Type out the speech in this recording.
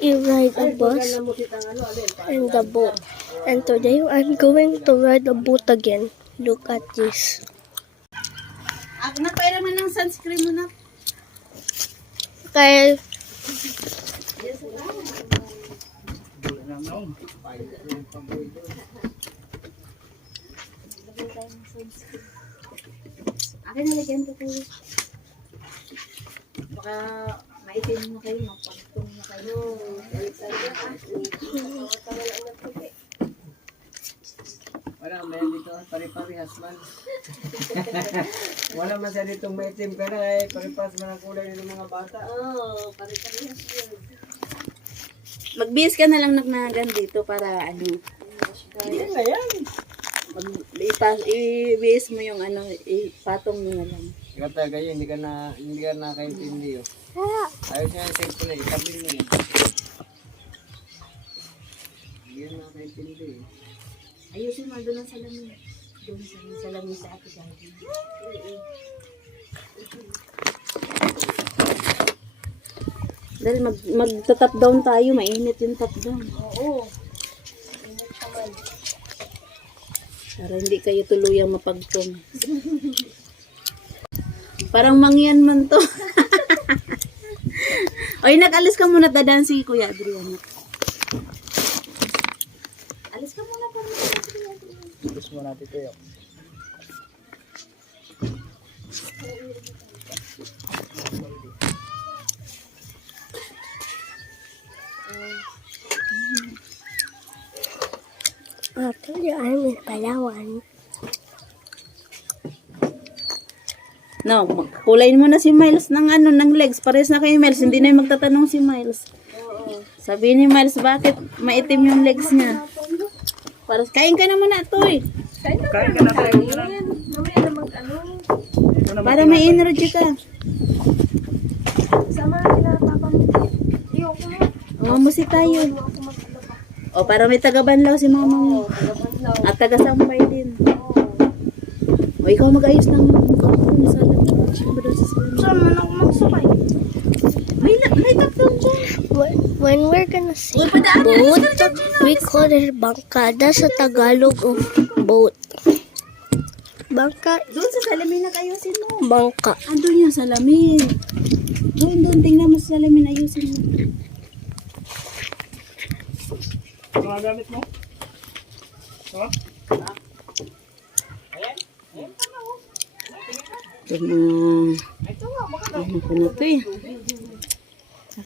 ride a bus and the boat. And today I'm going to ride a boat again. Look at this. Napairam mo ng sunscreen mo na. Kaya Akin nalagyan ko kayo. Baka maitin mo kayo, mapagtong mo kayo. Wala, may dito pare-parehas man. Wala man sa ditong may itim ka na eh. Pare-parehas man ang kulay ng mga bata. Oo, pare-parehas yun. Mag-bihis ka na lang nagnagan dito para ano. Hindi na yan. I-bihis mo yung ano, ipatong mo na lang. Ikaw talaga yun, hindi ka nakaintindi. Ayos nga yung cellphone eh, itabi mo eh. Hindi ka nakaintindi eh. Ayusin mo doon ang salamin. Doon sa salamin sa ate daddy. Dahil mag-top down tayo, mainit yung top down. oo. Para hindi kayo tuluyang mapagtong. Parang mangyan man to. Oy, nag-alis ka muna, dadaan si Kuya Adriano. Alis ka muna para Gusto mo natin ito yun. Actually, I'm in Palawan. No, kulayin mo na si Miles ng ano, ng legs. Pares na kay Miles, hindi na yung magtatanong si Miles. Sabihin ni Miles, bakit maitim yung legs niya? Para kain ka na muna, Toy. Kain ka na tayo. Mamaya na mag-ano. Para may energy ka. Sama na papa mo. Ayoko mo. Mamusi tayo. O, para may taga-banlaw si mama mo. At taga-sampay din. O, ikaw mag-ayos ng sala mo. Saan man ako magsakay? May tatlong ko. When we're gonna say boat, we call it bangkada sa Tagalog of boat. Bangka, Doon sa salamin na ayusin mo. bangka. Andun yung salamin. Doon, tingnan mo sa salamin, ayusin mo. Mga gamit mo? Ha? Ito mga... Ano pa na ito eh.